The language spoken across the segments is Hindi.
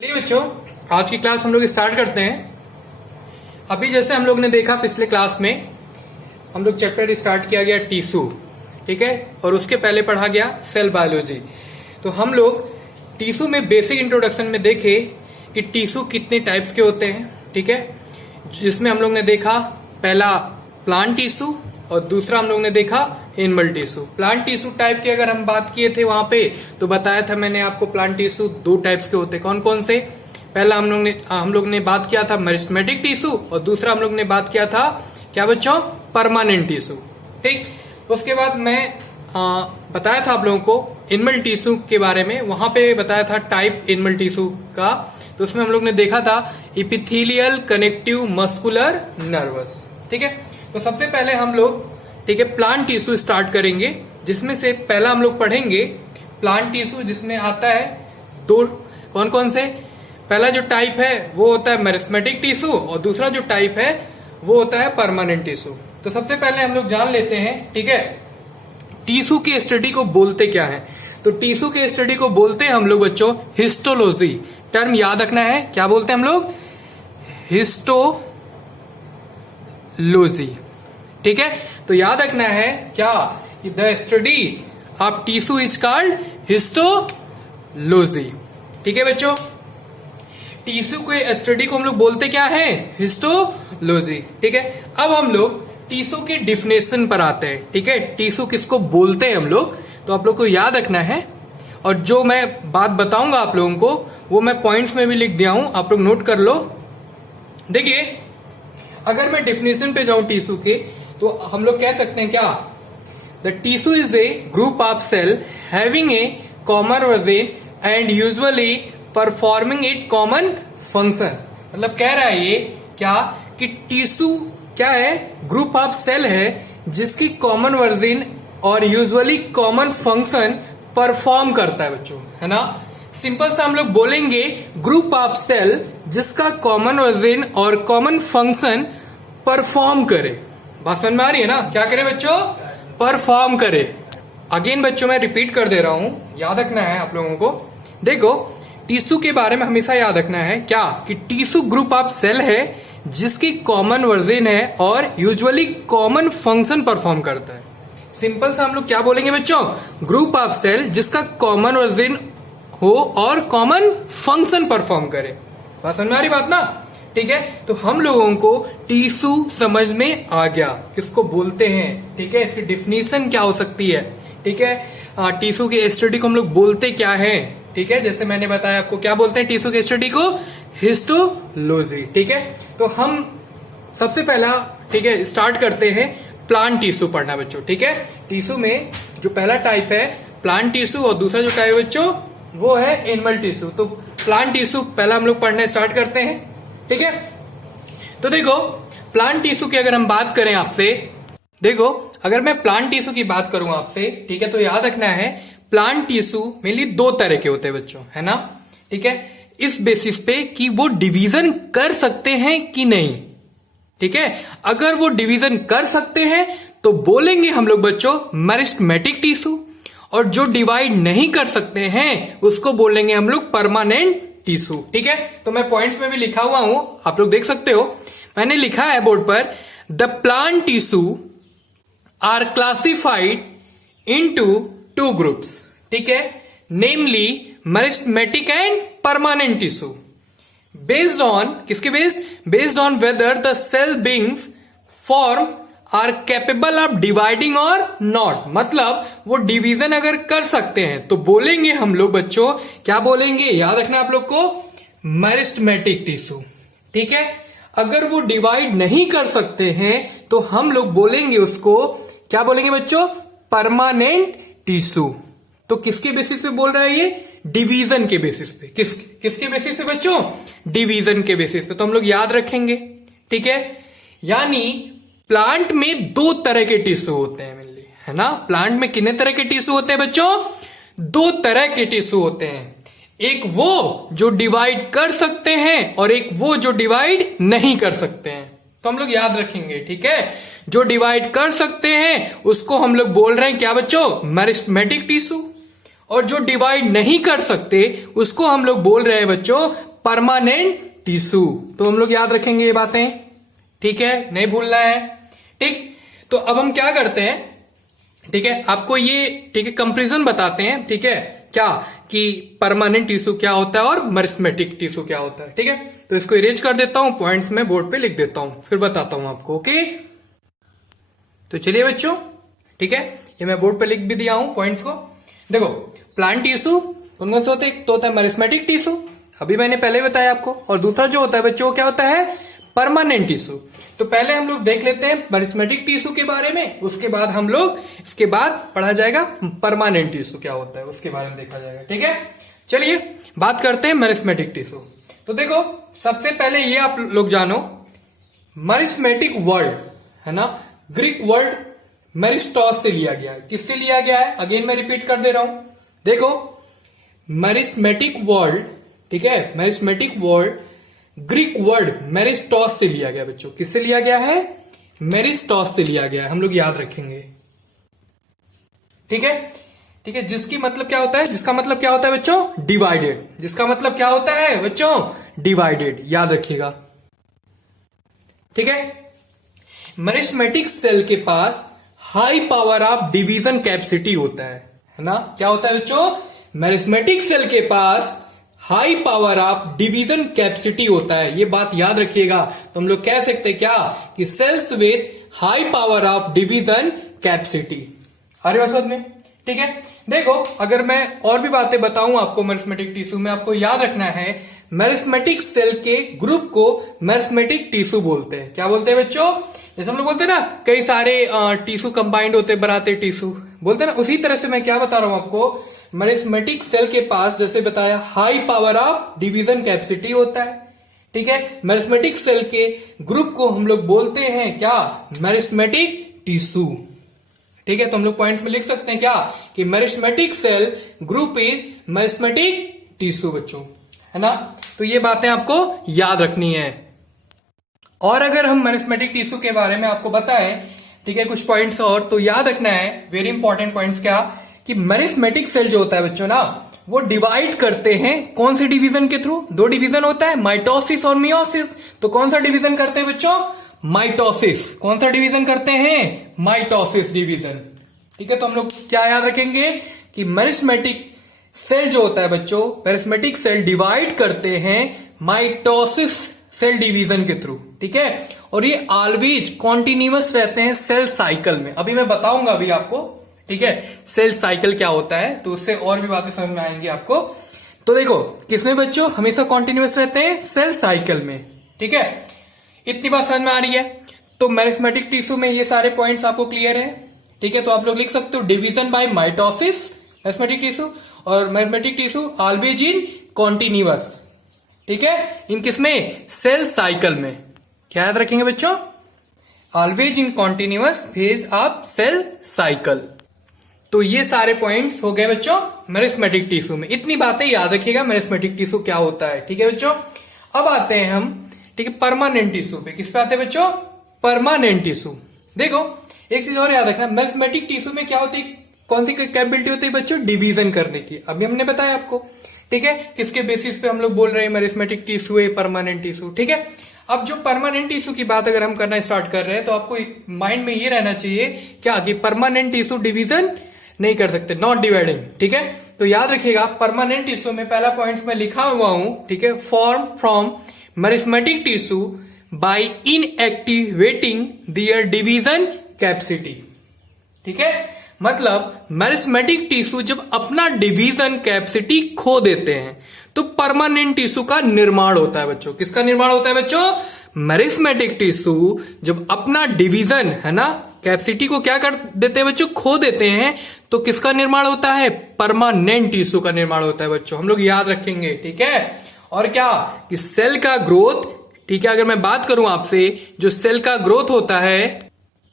चलिए बच्चों, आज की क्लास हम लोग स्टार्ट करते हैं। अभी जैसे हम लोग ने देखा पिछले क्लास में हम लोग चैप्टर स्टार्ट किया गया टिश्यू, ठीक है, और उसके पहले पढ़ा गया सेल बायोलॉजी। तो हम लोग टिश्यू में बेसिक इंट्रोडक्शन में देखे कि टिश्यू कितने टाइप्स के होते हैं, ठीक है, जिसमें हम लोग ने देखा पहला प्लांट टिश्यू और दूसरा हम लोग ने देखा animal tissue. Plant tissue type की अगर हम बात किए थे वहां पे तो बताया था मैंने आपको प्लांट टिश्यू दो टाइप्स के होते हैं। कौन कौन से? पहला हम लोग ने बात किया था मेरिस्टेमेटिक टिश्यू और दूसरा हम लोग ने बात किया था क्या बच्चों? परमानेंट टिश्यू, ठीक। उसके बाद मैं बताया था आप लोगों को एनिमल टिश्यू के बारे में, वहां पे बताया था टाइप एनिमल टिश्यू का। तो उसमें हम लोग ने देखा था इपिथेलियल, कनेक्टिव, मस्कुलर, नर्वस, ठीक है। तो सबसे पहले हम लोग, ठीक है, प्लांट टिश्यू स्टार्ट करेंगे, जिसमें से पहला हम लोग पढ़ेंगे प्लांट टिश्यू, जिसमें आता है दो, कौन कौन से? पहला जो टाइप है वो होता है मेरिस्टेमेटिक टिश्यू और दूसरा जो टाइप है वो होता है परमानेंट टिश्यू। तो सबसे पहले हम लोग जान लेते हैं, ठीक है, टिश्यू की स्टडी को बोलते क्या है। तो टिश्यू के स्टडी को बोलते हैं हम लोग बच्चों हिस्टोलॉजी। टर्म याद रखना है, क्या बोलते हैं हम लोग? हिस्टोलॉजी, ठीक है। तो याद रखना है क्या? The study of tissue is called histology, ठीक है बच्चों। टिश्यू के स्टडी को हम लोग बोलते क्या है? हिस्टोलॉजी, ठीक है। अब हम लोग टिश्यू के डिफिनेशन पर आते हैं, ठीक है। टिश्यू किसको बोलते हैं हम लोग, तो आप लोग को याद रखना है। और जो मैं बात बताऊंगा आप लोगों को वो मैं पॉइंट्स में भी लिख दिया हूं, आप लोग नोट कर लो। देखिए, अगर मैं डिफिनेशन पे जाऊं टिश्यू के, तो हम लोग कह सकते हैं क्या? The tissue is a group of cell having a common origin and usually performing it common function. मतलब कह रहा है ये क्या कि टिश्यू क्या है? ग्रुप ऑफ सेल है जिसकी कॉमन ओरिजिन और यूजुअली कॉमन फंक्शन परफॉर्म करता है बच्चों, है ना। सिंपल सा हम लोग बोलेंगे ग्रुप ऑफ सेल जिसका कॉमन ओरिजिन और कॉमन फंक्शन परफॉर्म करे। बात समझ में आ रही है ना? क्या करे बच्चों? परफॉर्म करे। अगेन बच्चों मैं रिपीट कर दे रहा हूं, याद रखना है आप लोगों को। देखो, टिश्यू के बारे में हमेशा याद रखना है क्या कि टिश्यू ग्रुप ऑफ सेल है जिसकी कॉमन ओरिजिन है और यूजुअली कॉमन फंक्शन परफॉर्म करता है। सिंपल सा हम लोग क्या बोलेंगे बच्चों? ग्रुप ऑफ सेल जिसका कॉमन ओरिजिन हो और कॉमन फंक्शन परफॉर्म करे। बात समझ में आ रही बात ना? ठीक है। तो हम लोगों को टिश्यू समझ में आ गया किसको बोलते हैं, ठीक है। इसकी डिफिनीशन क्या हो सकती है, ठीक है। टिश्यू की स्टडी को हम लोग बोलते क्या है, ठीक है। जैसे मैंने बताया आपको क्या बोलते हैं टिश्यू की स्टडी को? हिस्टोलॉजी, ठीक है। तो हम सबसे पहला, ठीक है, स्टार्ट करते हैं प्लांट टिश्यू पढ़ना बच्चों, ठीक है। टिश्यू में जो पहला टाइप है प्लांट टिश्यू और दूसरा जो टाइप है बच्चों वो है एनिमल टिश्यू। तो प्लांट टिश्यू पहला हम लोग पढ़ना स्टार्ट करते हैं, ठीक है। तो देखो, प्लांट टिश्यू की अगर हम बात करें आपसे, देखो अगर मैं प्लांट टिश्यू की बात करूं आपसे, ठीक है, तो याद रखना है प्लांट टिश्यू मेनली दो तरह के होते हैं बच्चों, है ना, ठीक है। इस बेसिस पे कि वो डिवीजन कर सकते हैं कि नहीं, ठीक है। अगर वो डिवीजन कर सकते हैं तो बोलेंगे हम लोग बच्चों मेरिस्टेमेटिक टिश्यू, और जो डिवाइड नहीं कर सकते हैं उसको बोलेंगे हम लोग परमानेंट टिश्यू, ठीक है। तो मैं पॉइंट्स में भी लिखा हुआ हूं, आप लोग देख सकते हो, मैंने लिखा है बोर्ड पर, the plant tissue are classified into two groups, ठीक है, namely meristematic and permanent tissue, based on, किसके based? Based on whether the cell beings form are capable of dividing और नॉट। मतलब वो डिवीजन अगर कर सकते हैं तो बोलेंगे हम लोग बच्चों, क्या बोलेंगे? याद रखना आप लोग को, मेरिस्टेमेटिक टिश्यू, ठीक है। अगर वो डिवाइड नहीं कर सकते हैं तो हम लोग बोलेंगे उसको, क्या बोलेंगे बच्चों? Permanent tissue. तो किसके बेसिस पे बोल रहा है ये? डिवीजन के बेसिस पे। किसके बेसिस पे बच्चों? डिवीजन के बेसिस पे। तो हम लोग याद रखेंगे, ठीक है। यानी प्लांट में दो तरह के टिश्यू होते हैं मेनली, है ना। प्लांट में कितने तरह के टिश्यू होते हैं बच्चों? दो तरह के टिश्यू होते हैं। एक वो जो डिवाइड कर सकते हैं और एक वो जो डिवाइड नहीं कर सकते हैं। तो हम लोग याद रखेंगे, ठीक है। जो डिवाइड कर सकते हैं उसको हम लोग बोल रहे हैं क्या बच्चों? Meristematic tissue. और जो डिवाइड नहीं कर सकते उसको हम लोग बोल रहे हैं बच्चों परमानेंट टिश्यू। तो हम लोग याद रखेंगे ये बातें, ठीक है, नहीं भूलना है। ठीक, तो अब हम क्या करते हैं, ठीक है, आपको ये, ठीक है, कंपैरिजन बताते हैं, ठीक है, क्या कि परमानेंट टिश्यू क्या होता है और मेरिस्मेटिक टिश्यू क्या होता है। ठीक है, तो इसको इरेज कर देता हूं, पॉइंट्स में बोर्ड पे लिख देता हूं, फिर बताता हूं आपको। ओके, तो चलिए बच्चों, ठीक है, ये मैं बोर्ड पे लिख भी दिया हूं पॉइंट्स को। देखो, प्लांट टिश्यू कौन से होते हैं, तो होता है मेरिस्मेटिक टिश्यू, अभी मैंने पहले बताया आपको, और दूसरा जो होता है बच्चों क्या होता है, परमानेंट टिश्यू। तो पहले हम लोग देख लेते हैं मेरिस्मेटिक टिश्यू के बारे में, उसके बाद हम लोग, इसके बाद पढ़ा जाएगा परमानेंट टिश्यू क्या होता है, उसके बारे में देखा जाएगा। ठीक है, चलिए बात करते हैं मेरिस्मेटिक टिश्यू। तो देखो, सबसे पहले ये आप लोग जानो, मेरिस्मेटिक वर्ड है ना, ग्रीक वर्ड मेरिस्टॉस से लिया गया है। किससे लिया गया है, अगेन मैं रिपीट कर दे रहा हूं। देखो, मेरिस्मेटिक वर्ड, ठीक है, मेरिस्मेटिक वर्ड ग्रीक वर्ड मेरिस्टॉस से लिया गया बच्चों। किससे लिया गया है, मेरिस्टॉस से लिया गया है, हम लोग याद रखेंगे। ठीक है, ठीक है, जिसकी मतलब क्या होता है, जिसका मतलब क्या होता है बच्चों, डिवाइडेड। जिसका मतलब क्या होता है बच्चों, डिवाइडेड, याद रखिएगा। ठीक है, मेरिस्मेटिक सेल के पास high power of division capacity होता है ना। क्या होता है बच्चों, मेरिस्मेटिक सेल के पास high power of division capacity होता है, ये बात याद रखिएगा। तो हम लोग कह सकते हैं क्या, कि sales with high power of division capacity. अरे बात समझ में, ठीक है। देखो, अगर मैं और भी बातें बताऊं आपको मेरिस्मेटिक टिश्यू में, आपको याद रखना है, मेरिस्मेटिक सेल के ग्रुप को मेरिस्मेटिक टिश्यू बोलते हैं। क्या बोलते हैं बच्चों, जैसे हम लोग बोलते हैं ना, कई सारे टिश्यू कंबाइंड होते बनाते टिश्यू बोलते हैं ना, उसी तरह से मैं क्या बता रहा हूं आपको, मेरिस्मेटिक सेल के पास जैसे बताया high power of division capacity होता है। ठीक है, मेरिस्मेटिक सेल के ग्रुप को हम लोग बोलते हैं क्या, मेरिस्मेटिक टिश्यू। ठीक है, तो हम लोग पॉइंट में लिख सकते हैं क्या, कि meristematic cell group is meristematic tissue बच्चों, है ना। तो ये बातें आपको याद रखनी है। और अगर हम मेरिस्मेटिक टिश्यू के बारे में आपको बताएं, ठीक है, कुछ पॉइंट्स और तो याद रखना है, वेरी इंपॉर्टेंट पॉइंट्स, क्या कि मेरिस्मेटिक सेल जो होता है बच्चों ना, वो डिवाइड करते हैं कौन से डिवीजन के थ्रू, दो डिवीजन होता है, माइटोसिस और मियोसिस। तो कौन सा डिवीजन करते हैं बच्चों, माइटोसिस। कौन सा डिवीजन करते हैं, माइटोसिस डिवीजन। ठीक है, तो हम लोग क्या याद रखेंगे, कि मेरिस्मेटिक सेल जो होता है बच्चों, मेरिस्मेटिक सेल डिवाइड करते हैं माइटोसिस सेल डिवीजन के थ्रू। ठीक है, और ये ऑलवेज कॉन्टिन्यूअस रहते हैं सेल साइकिल में। अभी मैं बताऊंगा अभी आपको, ठीक है, सेल साइकिल क्या होता है, तो उससे और भी बातें समझ में आएंगी आपको। तो देखो, किसमें बच्चों हमेशा कॉन्टिन्यूअस रहते हैं, सेल साइकिल में। ठीक है, इतनी बात समझ में आ रही है। तो मेरिस्मेटिक टिश्यू में ये सारे पॉइंट्स आपको क्लियर है। ठीक है, तो आप लोग लिख सकते हो, division by mitosis meristematic tissue, और meristematic tissue always in continuous. ठीक है, इन किसमें, सेल साइकिल में। क्या याद रखेंगे बच्चों, always in continuous phase of cell cycle. तो ये सारे पॉइंट्स हो गए बच्चों मेरिस्मेटिक टिश्यू में। इतनी बातें याद रखिएगा, मेरिस्मेटिक टिश्यू क्या होता है। ठीक है बच्चों, अब आते हैं हम, ठीक है, परमानेंट टिश्यू पे। किस पे आते हैं बच्चों, परमानेंट टिश्यू। देखो, एक चीज और याद रखना, मेरिस्मेटिक टिश्यू में क्या होती है, कौन सी कैपेबिलिटी होती है बच्चों, डिवीजन करने की। अभी हमने बताया आपको, ठीक है, किसके बेसिस पे हम लोग बोल रहे हैं मेरिस्मेटिक टिश्यू है, परमानेंट टिश्यू। ठीक है, अब जो परमानेंट टिश्यू की बात अगर हम करना स्टार्ट कर रहे हैं, तो आपको माइंड में ये रहना चाहिए क्या, कि परमानेंट टिश्यू डिवीजन नहीं कर सकते, नॉट डिवाइडिंग। ठीक है, तो याद रखिएगा, परमानेंट टिश्यू में पहला पॉइंट में लिखा हुआ हूं, ठीक है, form from meristematic tissue by inactivating their division capacity. ठीक है, मतलब मेरिस्मेटिक टिश्यू जब अपना डिवीजन कैपेसिटी खो देते हैं, तो परमानेंट टिश्यू का निर्माण होता है बच्चों। किसका निर्माण होता है बच्चों, मेरिस्मेटिक टिश्यू जब अपना डिवीजन, है ना, कैपेसिटी को क्या कर देते हैं बच्चों, खो देते हैं, तो किसका निर्माण होता है, परमानेंट टिश्यू का निर्माण होता है बच्चों। हम लोग याद रखेंगे। ठीक है, और क्या, कि सेल का ग्रोथ, ठीक है, अगर मैं बात करूं आपसे, जो सेल का ग्रोथ होता है,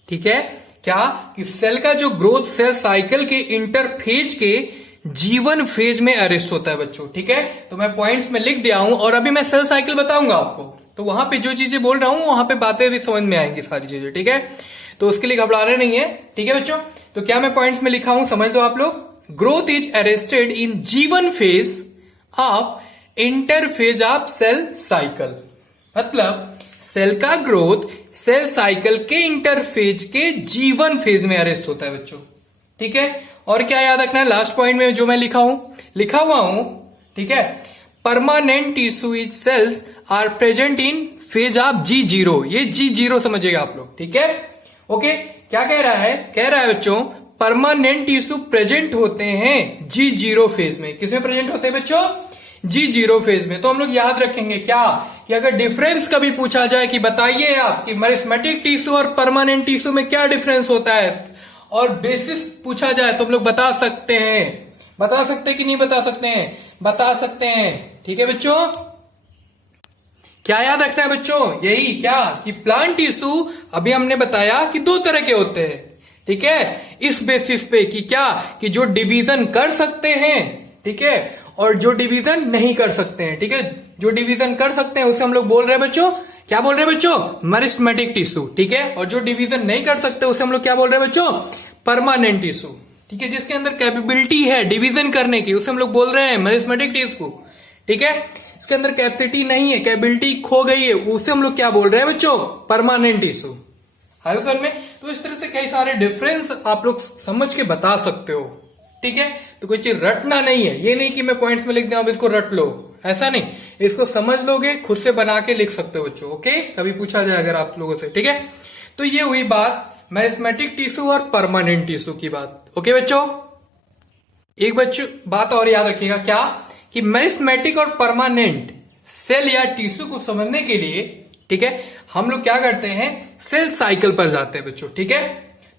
ठीक है, क्या, कि सेल का जो ग्रोथ सेल साइकिल के इंटरफेज के जीवन फेज में अरेस्ट होता है बच्चों। ठीक है, तो मैं पॉइंट्स में लिख दिया हूं, और अभी मैं सेल साइकिल बताऊंगा आपको, तो वहां पे जो चीजें बोल रहा हूं वहां पे बातें भी समझ में आएंगी सारी चीजें। ठीक है, तो उसके लिए घबराना नहीं है। ठीक है बच्चों, तो क्या मैं पॉइंट्स में लिखा हूं, समझ लो आप लोग। ग्रोथ इज अरेस्टेड इन जीवन phase of interphase of cell cycle. मतलब सेल का ग्रोथ सेल साइकिल के इंटरफेज के G1 फेज में अरेस्ट होता है बच्चों, ठीक है। और क्या याद रखना है लास्ट पॉइंट में जो मैं लिखा हुआ हूं, ठीक है, permanent tissue is cells are present in phase of G0। ये G0 समझिएगा आप लोग, ठीक है। ओके, क्या कह रहा है बच्चों, परमानेंट टिश्यू प्रेजेंट होते हैं G0 फेज में। किसमें प्रेजेंट होते हैं बच्चों? G0 फेज में। तो हम लोग याद रखेंगे क्या कि अगर डिफरेंस कभी पूछा जाए कि बताइए आप कि मेरिस्मेटिक टिश्यू और परमानेंट टिश्यू में क्या डिफरेंस होता है, और बेसिस पूछा जाए तो हम लोग बता सकते कि नहीं बता सकते हैं? बता सकते हैं, ठीक है बच्चों। क्या याद रखना है बच्चों? यही क्या कि प्लांट टिश्यू अभी हमने बताया कि दो तरह के होते हैं, ठीक है, इस बेसिस पे कि क्या कि जो डिवीजन कर सकते हैं, ठीक है, और जो डिवीजन नहीं कर सकते हैं, ठीक है। जो डिवीजन कर सकते हैं उसे हम लोग बोल रहे हैं बच्चों, क्या बोल रहे हैं बच्चों? मेरिस्मेटिक टिश्यू, ठीक है। और जो डिवीजन नहीं कर सकते उसे हम लोग क्या बोल रहे हैं बच्चों? परमानेंट टिश्यू, ठीक है। जिसके अंदर कैपेबिलिटी है डिवीजन करने की उसे हम लोग बोल रहे हैं मेरिस्मेटिक टिश्यू, ठीक है। इसके अंदर कैपेसिटी नहीं है, कैपेबिलिटी खो गई है, उसे हम लोग क्या बोल रहे हैं बच्चों? Permanent tissue. हर सर में तो इस तरह से कई सारे डिफरेंस आप लोग समझ के बता सकते हो, ठीक है। तो कोई चीज रटना नहीं है, ये नहीं कि मैं पॉइंट्स में लिख दूं अब इसको रट लो, ऐसा नहीं। इसको समझ लोगे, खुद से बना के लिख सकते हो बच्चों, ओके। कभी पूछा जाए अगर आप लोगों से, ठीक है। तो ये हुई बात मेरिस्मेटिक टिश्यू और परमानेंट टिश्यू की बात, ओके बच्चों। एक बच्चों बात और याद रखिएगा, क्या कि मेरिस्मेटिक और परमानेंट सेल या टिश्यू को समझने के लिए, ठीक है, हम लोग क्या करते हैं? सेल साइकिल पर जाते हैं बच्चों, ठीक है।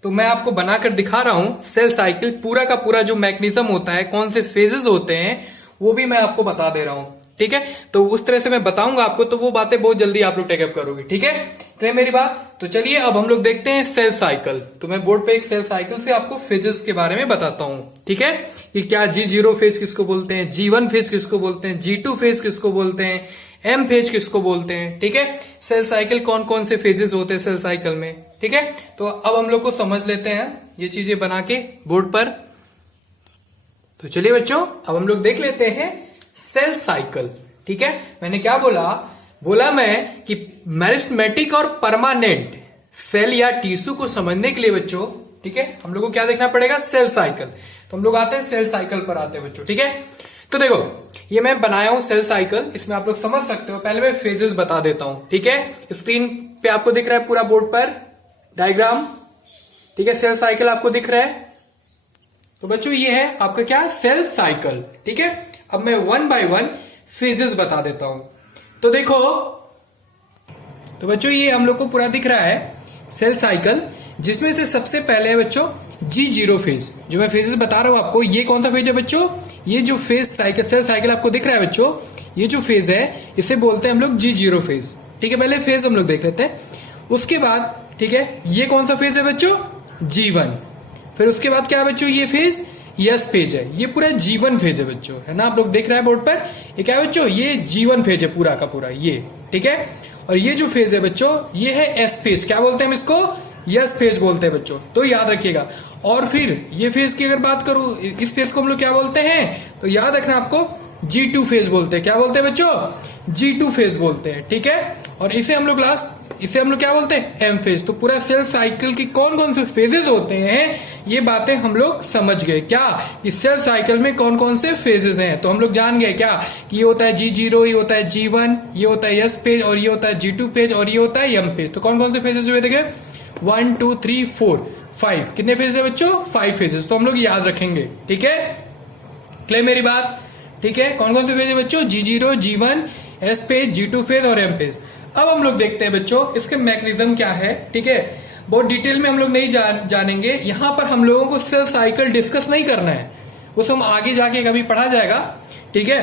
तो मैं आपको बनाकर दिखा रहा हूं सेल साइकिल, पूरा का पूरा जो मैकेनिज्म होता है, कौन से फेजेस होते हैं, वो भी मैं आपको बता दे रहा हूं, ठीक है। तो उस तरह से मैं बताऊंगा आपको, तो वो बातें बहुत जल्दी आप लोग टेकअप करोगे, ठीक है। तो मेरी बात, तो चलिए अब हम लोग देखते हैं सेल साइकिल। तो मैं बोर्ड पे एक सेल साइकिल से आपको फेजेस के बारे में बताता हूं, ठीक है, कि क्या G0 फेज किसको बोलते हैं, G1 फेज किसको बोलते हैं, G2 फेज किसको बोलते हैं, M फेज किसको बोलते हैं, ठीक है। सेल साइकिल कौन कौन से फेजेस होते हैं सेल साइकिल में, ठीक है। तो अब हम लोग को समझ लेते हैं ये चीजें बना के बोर्ड पर। तो चलिए बच्चों अब हम लोग देख लेते हैं सेल साइकिल, ठीक है। मैंने क्या बोला मैं कि मेरिस्मेटिक और परमानेंट सेल या टिश्यू को समझने के लिए बच्चों, ठीक है, हम लोग को क्या देखना पड़ेगा? Cell cycle. तो हम लोग आते हैं सेल साइकिल पर आते हैं बच्चों, ठीक है। तो देखो ये मैं बनाया हूं सेल साइकिल, इसमें आप लोग समझ सकते हो। पहले मैं फेजेस बता देता हूं, ठीक है। स्क्रीन पे आपको दिख रहा है पूरा बोर्ड पर डायग्राम, ठीक है। सेल साइकिल आपको दिख रहा है। तो बच्चों ये है आपका क्या? सेल साइकिल, ठीक है। अब मैं 1 बाय 1 फेजेस बता देता हूं। तो देखो, तो बच्चों ये हम लोग को पूरा दिख रहा है सेल साइकिल, जिसमें से सबसे पहले है बच्चों G0 फेज। जो मैं फेजेस बता रहा हूं आपको, ये कौन सा फेज है बच्चों? ये जो फेज साइकिल सेल साइकिल आपको दिख रहा है बच्चों, ये जो फेज है इसे बोलते हैं हम लोग G0 फेज, ठीक है। पहले फेज हम लोग देख लेते हैं, उसके बाद, ठीक है, ये कौन सा फेज है बच्चों? G1। फिर उसके बाद क्या है बच्चों? ये फेज यस फेज है, ये पूरा G1 फेज है बच्चों, है ना। आप लोग देख रहे हैं बोर्ड पर, ये क्या है बच्चों? ये G1 फेज है पूरा का पूरा, ये, ठीक है। और ये जो फेज है बच्चों, ये है एस फेज। क्या बोलते हैं हम इसको? यस फेज बोलते हैं बच्चों, तो याद रखिएगा। और फिर ये फेज की अगर बात करूं, इस फेज को हम लोग क्या बोलते हैं? तो याद रखना आपको, G2 फेज बोलते हैं। क्या बोलते हैं बच्चों? G2 फेज बोलते हैं, ठीक है। और इसे हम लोग इसे हम लोग क्या बोलते हैं? M phase. तो पूरा सेल साइकिल की कौन कौन से फेजेस होते हैं, ये बातें हम लोग समझ गए। क्या इस सेल साइकिल में कौन कौन से फेजेस हैं, तो हम लोग जान गए क्या कि ये होता है G0, ये होता है G1, ये होता है S फेज, और ये होता है G2 फेज, और ये होता है M फेज। तो कौन कौन से फेजेस हुए देखे? 1 2 3 4 5। कितने फेजेस है बच्चों? 5 फेजेस। तो हम लोग याद रखेंगे, ठीक है। क्लियर मेरी बात, ठीक है। कौन कौन से फेज है बच्चों? G0, G1, S phase, G2 phase और M फेज। अब हम लोग देखते हैं बच्चों इसके मैकेनिज्म क्या है, ठीक है। बहुत डिटेल में हम लोग नहीं जानेंगे, यहां पर हम लोगों को सेल साइकिल डिस्कस नहीं करना है, उस हम आगे जाके कभी पढ़ा जाएगा, ठीक है।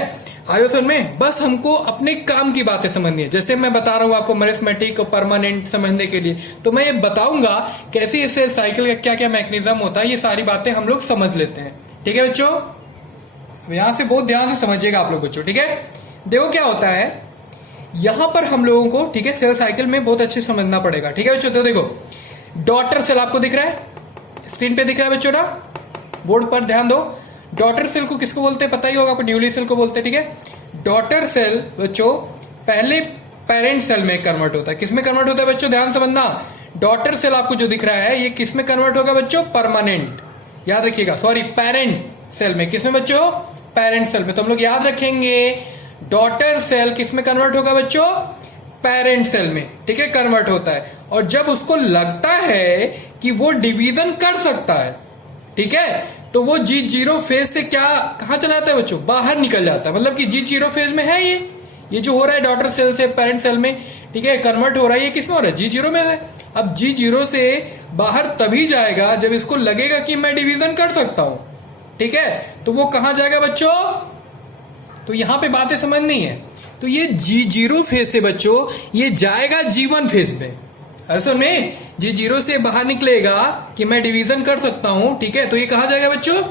आगे सर में बस हमको अपने काम की बातें समझनी है। जैसे मैं बता रहा हूं आपको मेरिस्मेटिक और परमानेंट समझने के लिए, तो मैं ये बताऊंगा कैसे सेल साइकिल का क्या क्या मैकेनिज्म होता है, ये सारी बातें हम लोग समझ लेते हैं, ठीक है बच्चों। यहां से बहुत ध्यान से समझिएगा आप लोग बच्चों, ठीक है। देखो क्या होता है यहां पर हम लोगों को, ठीक है, सेल साइकिल में बहुत अच्छे समझना पड़ेगा, ठीक है बच्चों। तो देखो डॉटर सेल आपको दिख रहा है, स्क्रीन पे दिख रहा है बच्चों ना, बोर्ड पर ध्यान दो। डॉटर सेल को किसको बोलते हैं? पता ही होगा आपको, ड्यूली सेल को बोलते हैं, ठीक है। डॉटर सेल बच्चों पहले पेरेंट सेल में कन्वर्ट होता है। किसमें कन्वर्ट होता है बच्चों, ध्यान से समझना। डॉटर सेल आपको जो दिख रहा है ये किसमें कन्वर्ट होगा बच्चों, परमानेंट, याद रखिएगा, सॉरी पेरेंट सेल में। किसमें बच्चों, पेरेंट सेल में। तो हम लोग याद रखेंगे डॉटर सेल किसमें कन्वर्ट होगा बच्चों, पेरेंट सेल में, ठीक है, कन्वर्ट होता है। और जब उसको लगता है कि वो डिवीजन कर सकता है, ठीक है, तो वो G0 फेज से क्या कहां चला जाता है बच्चों, बाहर निकल जाता है। मतलब कि G0 फेज में है ये जो हो रहा है डॉटर सेल से पेरेंट सेल में, ठीक है, कन्वर्ट हो रहा है, ये किसमें हो रहा है, G0 में है। अब G0 से बाहर तभी जाएगा जब इसको लगेगा कि मैं डिवीजन कर सकता हूं, ठीक है। तो वो कहां जाएगा बच्चों, तो यहां पे बातें समझनी है। तो ये G0 फेज से बच्चों ये जाएगा G1 फेज में। अरे सुन में G0 से बाहर निकलेगा कि मैं डिवीजन कर सकता हूं, ठीक है, तो ये कहा जाएगा बच्चों,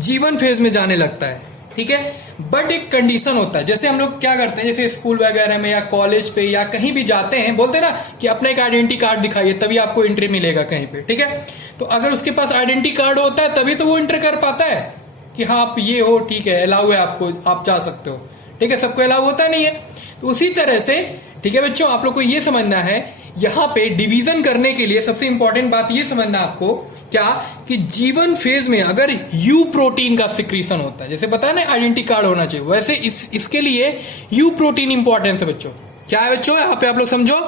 G1 फेज में जाने लगता है, ठीक है। बट एक कंडीशन होता है, जैसे हम लोग क्या करते हैं, जैसे स्कूल वगैरह में या कॉलेज पे या कहीं भी जाते हैं, बोलते हैं ना कि अपना एक आइडेंटिटी कार्ड दिखाइए तभी आपको एंट्री मिलेगा कहीं पे, ठीक है। तो अगर उसके पास आइडेंटिटी कार्ड होता है तभी तो वो एंटर कर पाता है कि हाँ आप ये हो, ठीक है, अलाउ है आपको, आप जा सकते हो, ठीक है। सबको अलाउ होता नहीं है। तो उसी तरह से, ठीक है बच्चों, आप लोग को ये समझना है यहां पे डिवीजन करने के लिए सबसे इंपॉर्टेंट बात ये समझना आपको क्या, कि G1 फेज में अगर यू प्रोटीन का सिक्रीशन होता है, जैसे पता है ना आइडेंटिटी कार्ड होना चाहिए, वैसे इसके लिए यू प्रोटीन इंपॉर्टेंस है बच्चों। क्या है बच्चों, यहाँ पे आप लोग समझो,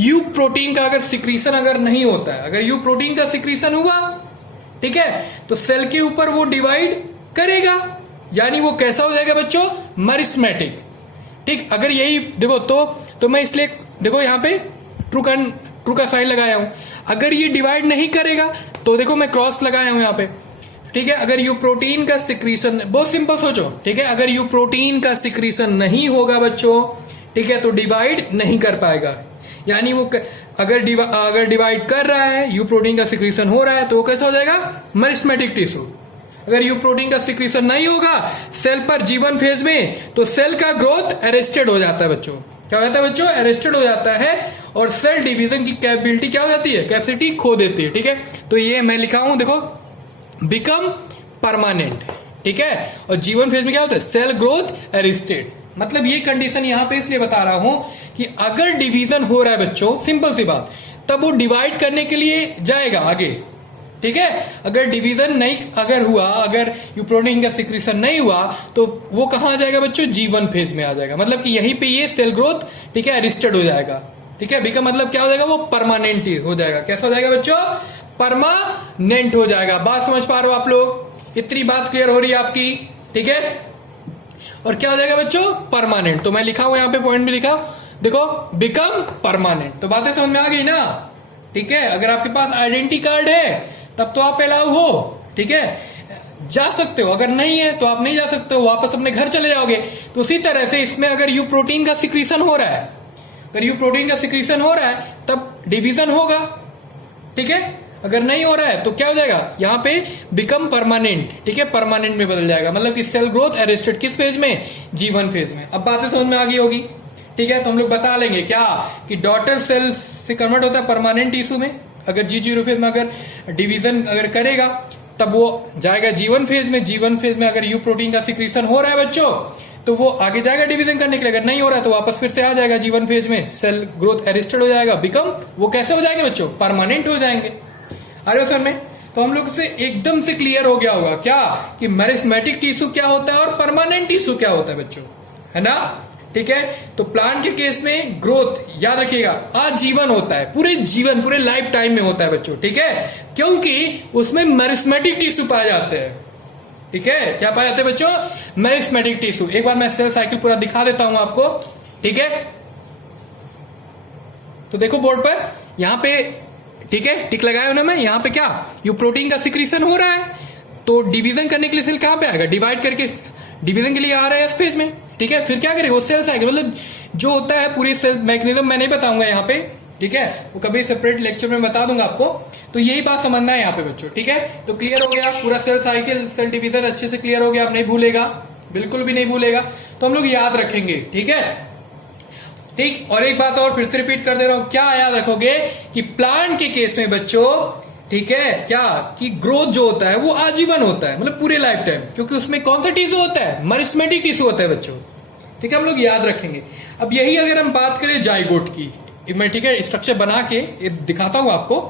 यू प्रोटीन का अगर सिक्रीशन अगर नहीं होता है, अगर यू प्रोटीन का सिक्रीशन हुआ, ठीक है, तो सेल के ऊपर वो डिवाइड करेगा, यानी वो कैसा हो जाएगा बच्चों, मेरिस्मेटिक, ठीक। अगर यही देखो तो मैं इसलिए देखो यहाँ पे ट्रू का साइन लगाया हूं। अगर ये डिवाइड नहीं करेगा तो देखो मैं क्रॉस लगाया हूं यहाँ पे, ठीक है। अगर यू प्रोटीन का सिक्रीशन, बहुत सिंपल सोचो, ठीक है, अगर यू प्रोटीन का सिक्रीशन नहीं होगा बच्चों, ठीक है, तो डिवाइड नहीं कर पाएगा। यानी वो अगर डिवाइड कर रहा है, यू प्रोटीन का सिक्रीशन हो रहा है, तो वो कैसा हो जाएगा, मेरिस्मेटिक टिश्यू। अगर यू प्रोटीन का सिक्रीशन नहीं होगा सेल पर G1 फेज में, तो सेल का ग्रोथ अरेस्टेड हो जाता है बच्चों। क्या होता है बच्चों, अरेस्टेड हो जाता है, और सेल डिवीजन की कैपेबिलिटी क्या हो जाती है, कैपेसिटी खो देती है, ठीक है। तो ये मैं लिखा हूं देखो, बिकम परमानेंट, ठीक है। और G1 फेज में क्या होता है, सेल ग्रोथ अरेस्टेड। मतलब ये कंडीशन यहां पे इसलिए बता रहा हूं कि अगर डिवीजन हो रहा है बच्चों, सिंपल सी बात, तब वो डिवाइड करने के लिए जाएगा आगे, ठीक है। अगर डिवीजन नहीं अगर हुआ, अगर यू प्रोटीन का सिक्रीशन नहीं हुआ, तो वो कहां आ जाएगा बच्चों, G1 फेज में आ जाएगा। मतलब कि यहीं पे ये सेल ग्रोथ, ठीक है, अरेस्टेड हो जाएगा, ठीक है। बिकम मतलब क्या हो जाएगा, वो परमानेंट हो जाएगा। कैसा हो जाएगा बच्चों, परमानेंट हो जाएगा। बात समझ पा रहे हो आप लोग, इतनी बात क्लियर हो रही है आपकी, ठीक है। और क्या हो जाएगा बच्चों, परमानेंट। तो मैं लिखा हूं यहाँ पे, पॉइंट में लिखा, देखो बिकम परमानेंट। तो बातें समझ में आ गई ना, ठीक है। अगर आपके पास आइडेंटिटी कार्ड है तब तो आप अलाउ हो, ठीक है, जा सकते हो। अगर नहीं है तो आप नहीं जा सकते हो, वापस अपने घर चले जाओगे। तो उसी तरह से इसमें अगर यू प्रोटीन का सिक्रीशन हो रहा है, अगर यू प्रोटीन का सिक्रीशन हो रहा है तब डिवीजन होगा, ठीक है। अगर नहीं हो रहा है तो क्या हो जाएगा, यहाँ पे बिकम परमानेंट, ठीक है, परमानेंट में बदल जाएगा। मतलब कि सेल ग्रोथ अरेस्टेड किस फेज में, G1 फेज में। अब बातें समझ में आ गई होगी, ठीक है। तो हम लोग बता लेंगे क्या, कि डॉटर सेल से कन्वर्ट होता है परमानेंट टिश्यू में। अगर G0 फेज में अगर डिवीजन अगर करेगा तब वो जाएगा G1 फेज में। G1 फेज में अगर यू प्रोटीन का सिक्रीशन हो रहा है बच्चों, तो वो आगे जाएगा डिवीजन करने के लिए। अगर नहीं हो रहा है तो वापस फिर से आ जाएगा G1 फेज में, सेल ग्रोथ अरेस्टेड हो जाएगा, बिकम, वो कैसे हो जाएंगे बच्चों, परमानेंट हो जाएंगे। अरे सर में तो हम लोग से एकदम से क्लियर हो गया होगा क्या, कि मेरिस्मेटिक टिश्यू क्या होता है और परमानेंट टिश्यू क्या होता है बच्चों, है ना, ठीक है। तो प्लांट के केस में ग्रोथ याद रखिएगा आजीवन होता है, पूरे जीवन, पूरे लाइफ टाइम में होता है बच्चों, ठीक है, क्योंकि उसमें मेरिस्मेटिक टिश्यू पाए जाते हैं, ठीक है। क्या पाए जाते हैं बच्चों, मेरिस्मेटिक टिश्यू। एक बार मैं सेल साइकिल पूरा दिखा देता हूं आपको, ठीक है। तो देखो बोर्ड पर, यहां पे, ठीक है, टिक लगाया उन्होंने, मैं यहां पे क्या, यू प्रोटीन का सिक्रीशन हो रहा है, तो डिवीजन करने के लिए सेल कहां पे आएगा, डिवाइड करके डिवीजन के लिए आ रहा है एस फेज में, ठीक है। फिर क्या करेगा वो सेल साइकिल, मतलब जो होता है पूरी सेल मैकेनिज्म मैं नहीं बताऊंगा यहाँ पे, ठीक है, वो कभी सेपरेट लेक्चर में बता दूंगा आपको। तो यही बात समझना है यहाँ पे बच्चों, ठीक है। तो क्लियर हो गया पूरा सेल साइकिल, सेल डिवीजन अच्छे से क्लियर हो गया, आप नहीं भूलेगा, बिल्कुल भी नहीं भूलेगा। तो हम लोग याद रखेंगे, ठीक है, ठीक। और एक बात और फिर से रिपीट कर दे रहा हूं, क्या याद रखोगे कि प्लांट के केस में बच्चों, ठीक है, क्या कि ग्रोथ जो होता है वो आजीवन होता है, मतलब पूरे लाइफ टाइम, क्योंकि उसमें कौन सा टिश्यू होता है, मेरिस्मेटिक टिश्यू होता है बच्चों, ठीक है, हम लोग याद रखेंगे। अब यही अगर हम बात करें जाइगोट की, मैं ठीक है स्ट्रक्चर बना के ये दिखाता हूं आपको,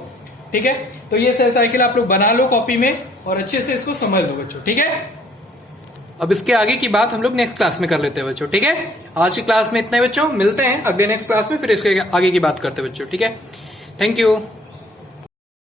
ठीक है। तो ये सेल साइकिल आप लोग बना लो कॉपी में और अच्छे से इसको समझ लो बच्चों, ठीक है। अब इसके आगे की बात हम लोग नेक्स्ट क्लास में कर लेते हैं बच्चों, ठीक है। आज की क्लास में इतना ही बच्चों, मिलते हैं अगले नेक्स्ट क्लास में, फिर इसके आगे की बात करते हैं बच्चों, ठीक है। Thank you.